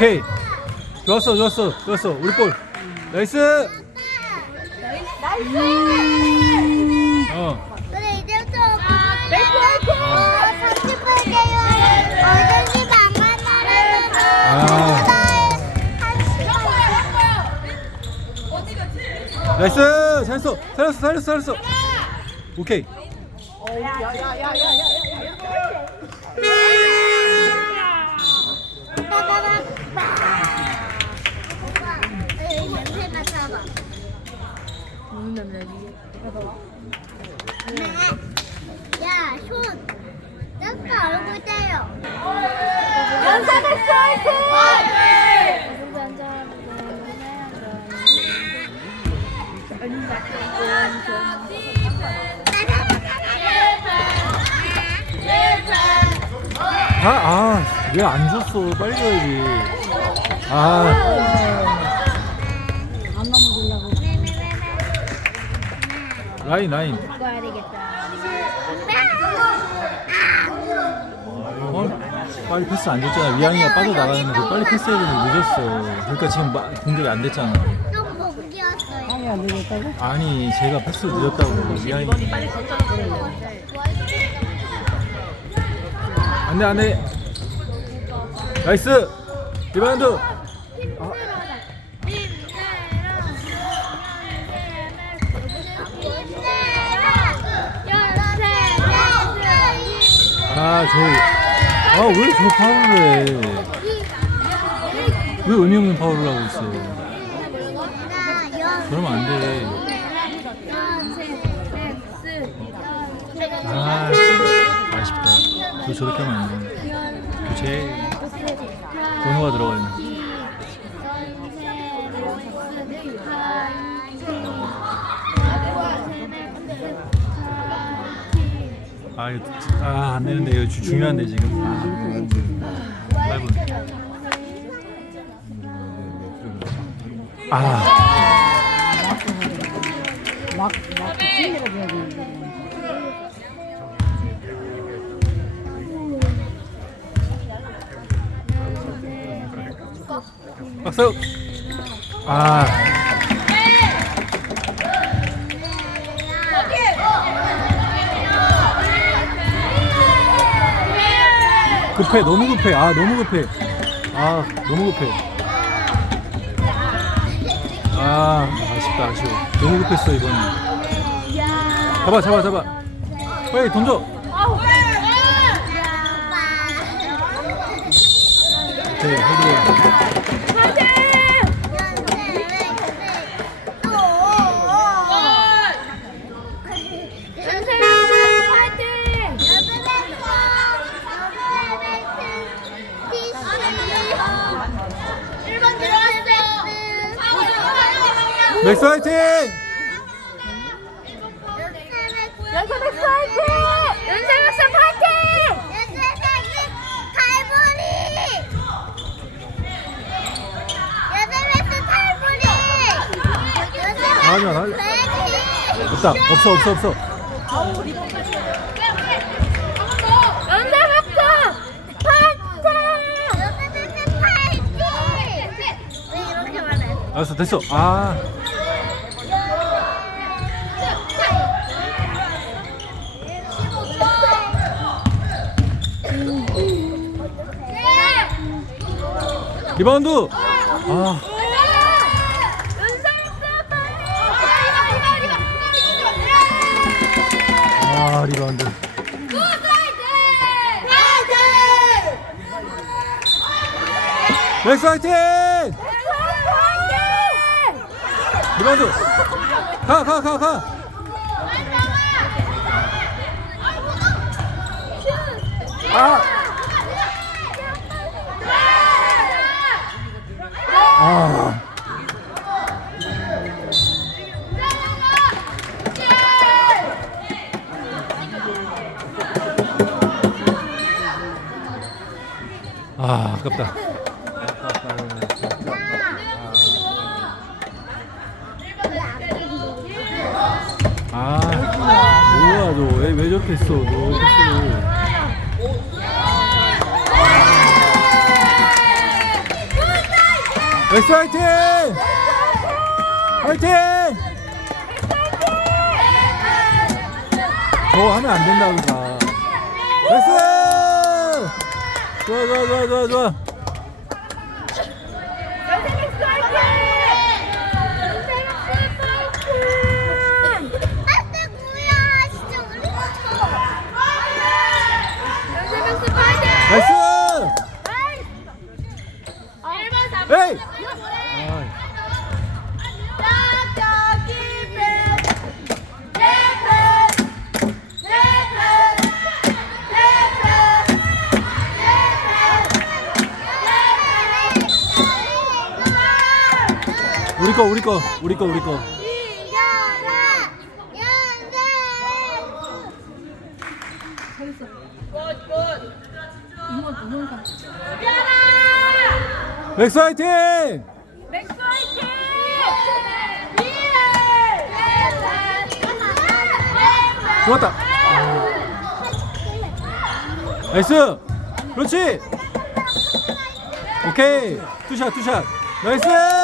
오케이. 좋았어, 좋았어, 좋았어. 우리 볼. 나이스. 어. 그래 이제부터 메이크 30분이에요. 어쩐지 방만 아. 나이스. 잘했어. 잘했어, 잘했어, 잘했어. 오케이. 냄새 빨리 줘야지. 아, 라인, 라인. 어? 빨리 패스 안 줬잖아. 위안이가 빠져나가는데 그 빨리 패스해야 되는데 늦었어. 그러니까 지금 마- 공격이 안 됐잖아. 아니, 제가 패스 늦었다고. 위안이. 안 돼, 안 돼. 나이스! 리바운드! 아, 아, 저. 파울을 해? 왜 의미 없는 파울을 하고 있어? 그러면 안 돼. 아, 아쉽다. 저 저렇게 하면 안 돼. 교체. 번호가 들어가 있네. 아, 아, 안 되는데. 이거 주- 중요한데, 지금. 아, 8분. 아, 막, 막. 박수! 아, 급해. 너무 급해. 아, 너무 급해. 아, 너무 급해. 아, 아쉽다, 아쉬워. 너무 급했어, 이번. 잡아, 잡아, 잡아. 빨리 던져. 네, 헤드볼. 맥스 화이팅! 하지마, 하지마. 없다. 없어, 없어, 없어. 알았어, 됐어. 아, 리바운드! 아, 아, 리바운드. 맥스 화이팅! 리바운드! 가, 가, 가, 가! 아! 아. 아, 아깝다. 아, 뭐야, 너. 왜, 왜 저렇게 했어, 너. 엑스 화이팅! 화이팅! 저거 하면 안 된다고 다. 엑스! 좋아 좋아 좋 우리 거 우리 거 우리 거 우리 거. 엑스 화이팅! 좋았다. 나이스! 그렇지! 오케이! 투샷 투샷! 나이스!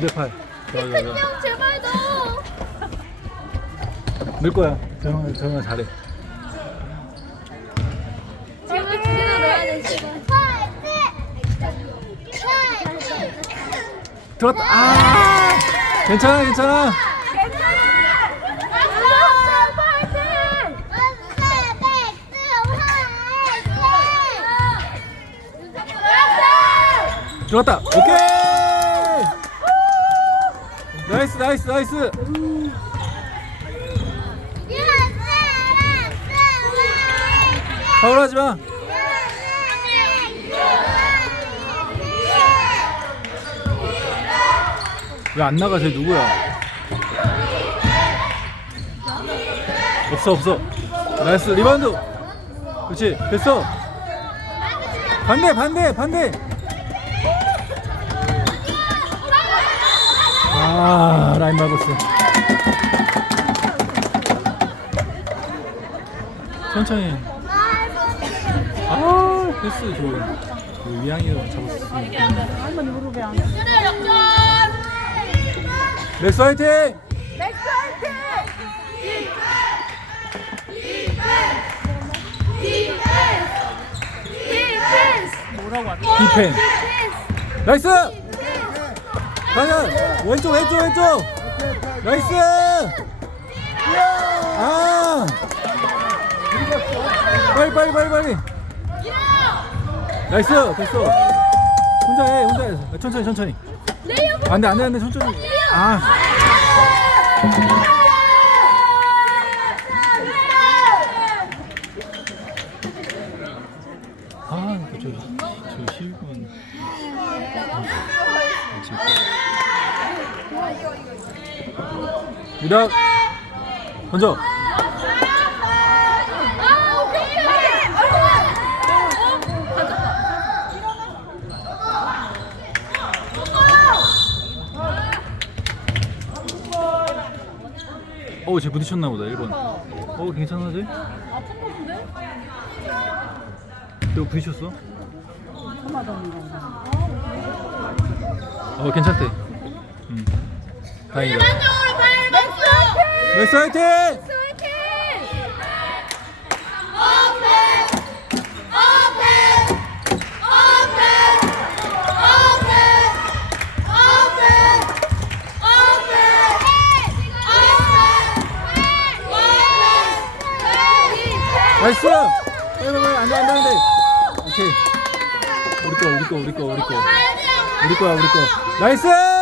내 팔. 좋아 좋아 좋아. 형 제발 너. 넣을 거야. 정영 정영 잘해. 제발 두 개나 넣어야 돼 지금. 들어갔다. 아! 괜찮아 괜찮아. 들어갔다. 오케이. 나이스 나이스 나이스. 파울하지 마. 왜 안 나가? 쟤 누구야? 없어 없어. 나이스 리바운드. 그렇지 됐어. 반대 반대 반대. 아 라인 밟았어. 천천히. 아 패스 좋은. 위양이 잡았어. 할머니 무릎에 안 렉스 화이팅! 뭐라고 하지? 디펜. 나이스! 가자! 왼쪽 왼쪽 왼쪽! 나이스! 아! 빨리 빨리 빨리 빨리! 나이스! 됐어! 혼자 해 혼자 해 천천히 천천히 안돼 안돼 안돼 천천히 아 아, 저, 저 실군. 유락 던져. 어, 쟤 부딪혔나 보다 1번. 어, 괜찮아지? 아픈 건데? 너 부딪혔어? 어, 괜찮대. 음. 다행이다. 렉스 화이팅! 나이스! 빨리 빨리 빨리 안돼 안돼 안돼. 오케이. 우리 거 우리 거 우리 거 우리 거 우리 거야 우리 거. 나이스!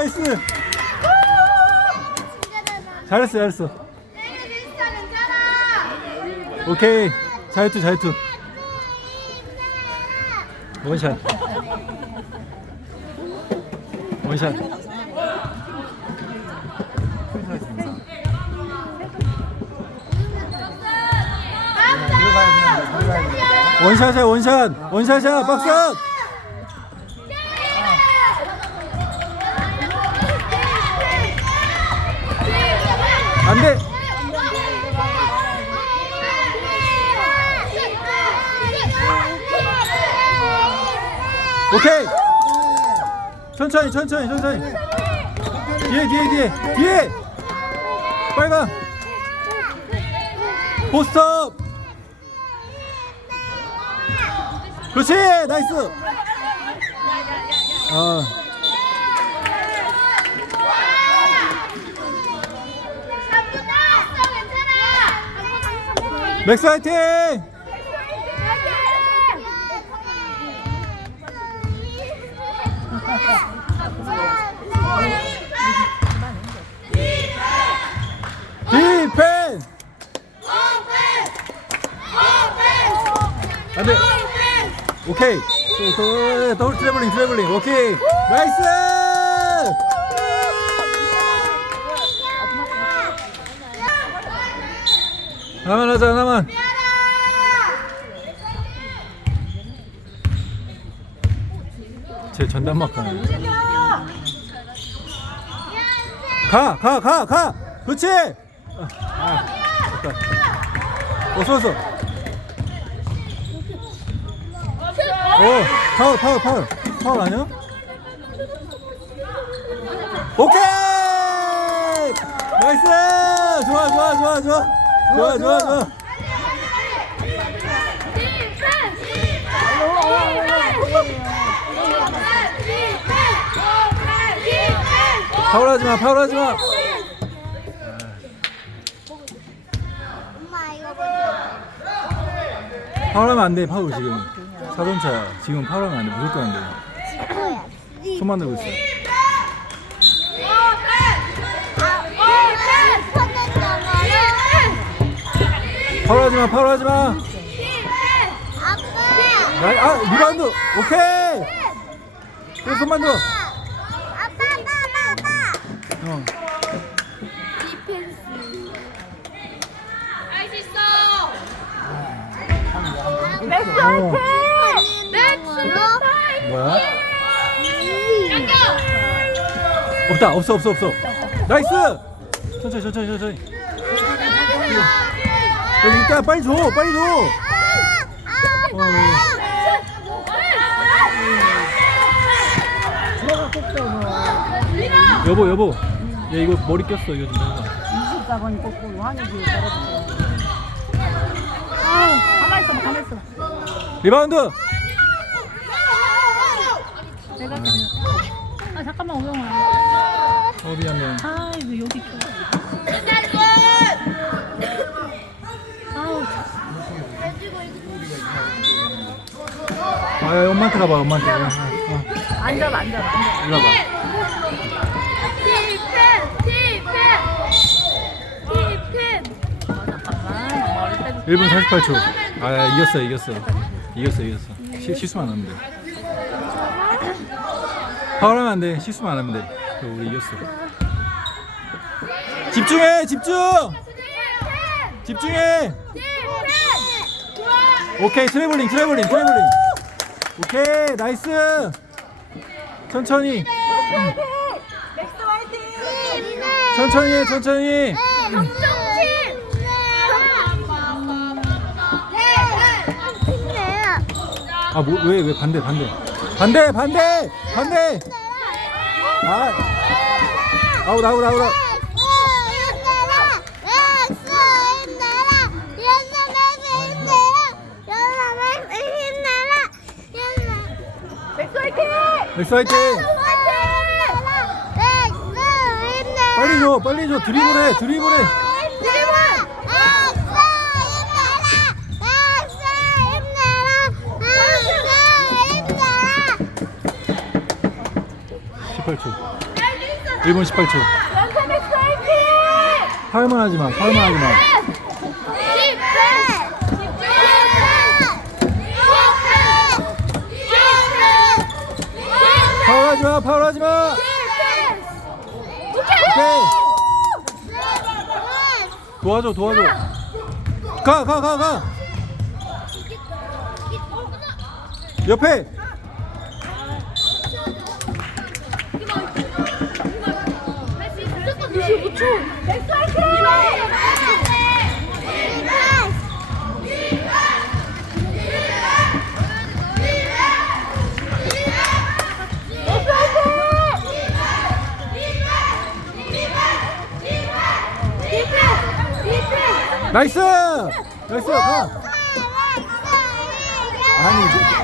나이스. 잘했어 잘했어. 오케이 잘투 잘투. 원샷. 원샷. 원샷이야 원샷. 원샷이야 박스. 안 돼. 오케이. 천천히 천천히 천천히. 뒤에 뒤에 뒤에 뒤에. 빨강. 포스터. 그렇지 나이스. 아. 맥스 화이팅! 디펜! 안돼. 오케이. 또, 또, 또 트래블링 트래블링. 오케이. 나이스! 하 나만 하자 하나만. 제 전담 막 가네. 가, 가, 가, 가. 그렇지. 아, 아, 됐다. 어서 어서. 오, 파울, 파울, 파울. 파울 아니야? 오케이! 나이스! 좋아, 좋아, 좋아, 좋아. 좋아, 좋아, 좋아. 파울하지 마, 파울하지 마. 엄마 이거 보자. 파울하면 안 돼, 파울 지금. 4번 차야. 지금 파울하면 안 돼, 무조건 안 돼. 뭐야? 손 만 들고 있어. 파울하지 마, 파울하지 마. 아빠. 나이, 아, 리바운드. 오케이. 그래, 손 만 들어. 아빠, 아빠, 아빠, 아빠. 어. 어. 뭐야? 없다, 없어, 없어, 없어. 나이스. 천천히, 천천히, 천천히. 있다, 빨리 줘, 빨리 줘. 어, 여보, 여보. 얘 이거 머리 꼈어, 이거 좀 해봐. 24번 뽑고 황희지 떨어졌어. 아우, 가만 있어, 가만 있어. 리바운드. 내가 할게, 내가. 아, 잠깐만, 오영아. 어, 미안해. 아, 이거 여기 껴. 아우, 아, 야, 엄마한테 가봐, 엄마한테. 어, 어. 앉아봐, 앉아봐, 앉아봐. 이리 와봐. 잠깐만, 머리 빼도 1분 48초. 아, 야, 이겼어, 이겼어. 이겼어, 이겼어. 시, 실수만 안 하면 돼. 파울하면 안 돼. 실수만 안 하면 돼. 그럼 우리 이겼어. 집중해, 집중! 집중해! 오케이, 트래블링, 트래블링, 트래블링. 오케이, 나이스! 천천히. 천천히 해, 천천히. 아, 뭐, 왜, 왜, 반대, 반대. 반대, 반대! 반대! 아, 아웃, 아웃, 아웃, 아웃. 엑스 화이팅! 빨리 줘, 빨리 줘. 드리블해, 드리블해. 18초. 1분 18초. 파울만 하지 마, 파울만 하지 마. 하지 마, 파울하지 마. 오케이. 도와줘, 도와줘. 가, 가, 가, 가. 옆에. 할수 있어. 25초. 백수 화이팅! 나이스! 나이스 가. 아니 이제.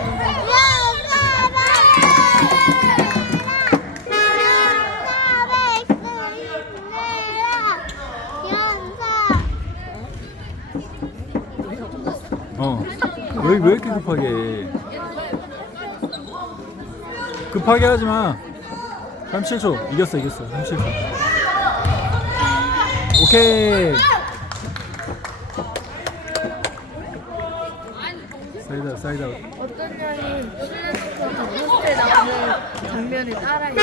어왜 왜 이렇게 급하게 해? 급하게 하지 마. 37초. 이겼어 이겼어. 37초. 오케이 사이다 사이다 어떤 년이 실내에서 포스트에 나오는 장면을 따라해.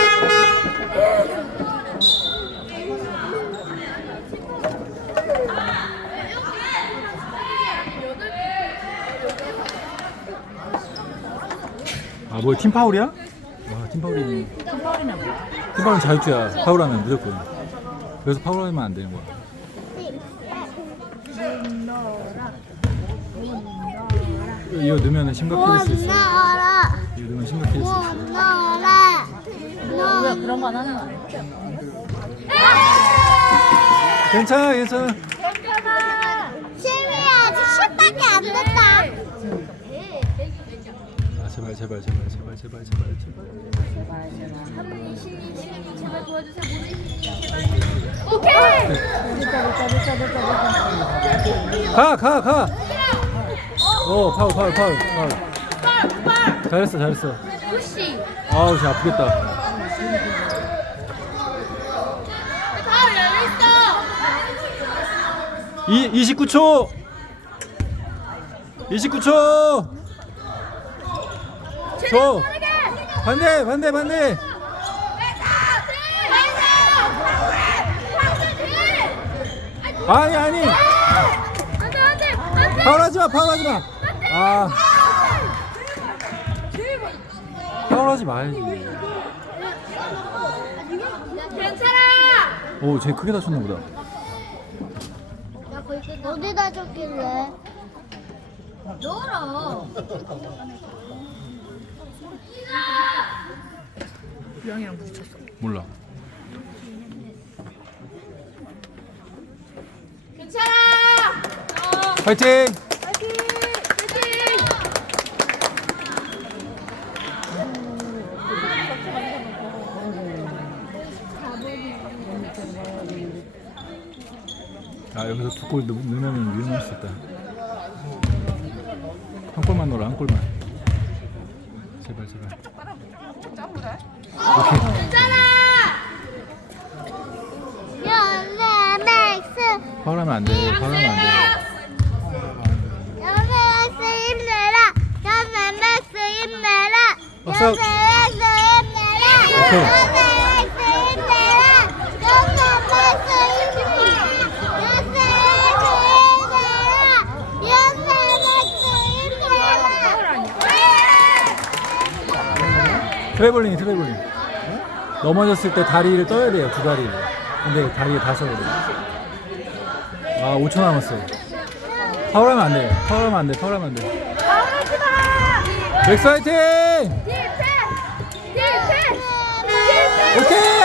아뭐 팀파울이야? 와 팀파울이니 깜빡이나 뭐야? 팀 파울은 자유투야 파울하면 무조건 그래서 파울하면 안 되는 거야 이거 넣으면 심각해질 수 있어 이거 넣으면 심각해질 수 있어 왜 그런 건 하는 거 아니야? 괜찮아 괜찮아 아 제발 제발 제발 제발 제발 제발 제발 오케이! 됐다 됐다 됐다 됐다 됐다. 가 가 가. 어 파울 파울 파울 파울. 잘했어 잘했어. 푸시! 아우 쟤 아프겠다. 파울 열렸어! 이 29초. 29초. 줘. 반대 반대 반대. 아니 아니. 안돼 안돼 안돼! 파울하지 마 파울하지 마. 아 파울하지 말지. 괜찮아! 오 쟤 크게 다쳤나 보다. 어디다 줬길래? 놀아. 유영이랑 부딪혔어. 몰라. 괜찮아! 파이팅! 아 여기서 두 골 넣으면 위험할 수 있다. 한 골만 넣어라 한 골만. 제발 제발. 연애 맥스 파울하면 안 돼. 파울하면 안 돼. 연애 맥스 힘내라 연애 맥스 힘내라 박수. 연애 맥스 힘내라 연애 맥스 힘내라 연애 맥스 힘내라 연애 맥스 힘내라 트래블링 트래블링. 넘어졌을 때 다리를 떠야 돼요 두 다리를. 근데 다리에 닿아서 그래. 아 5초 남았어. 파울하면 안 돼. 파울하면 안 돼. 파울하면 안 돼. 가만히 마! 화이팅! 뒤에! 뒤에! 뒤에! 오케이!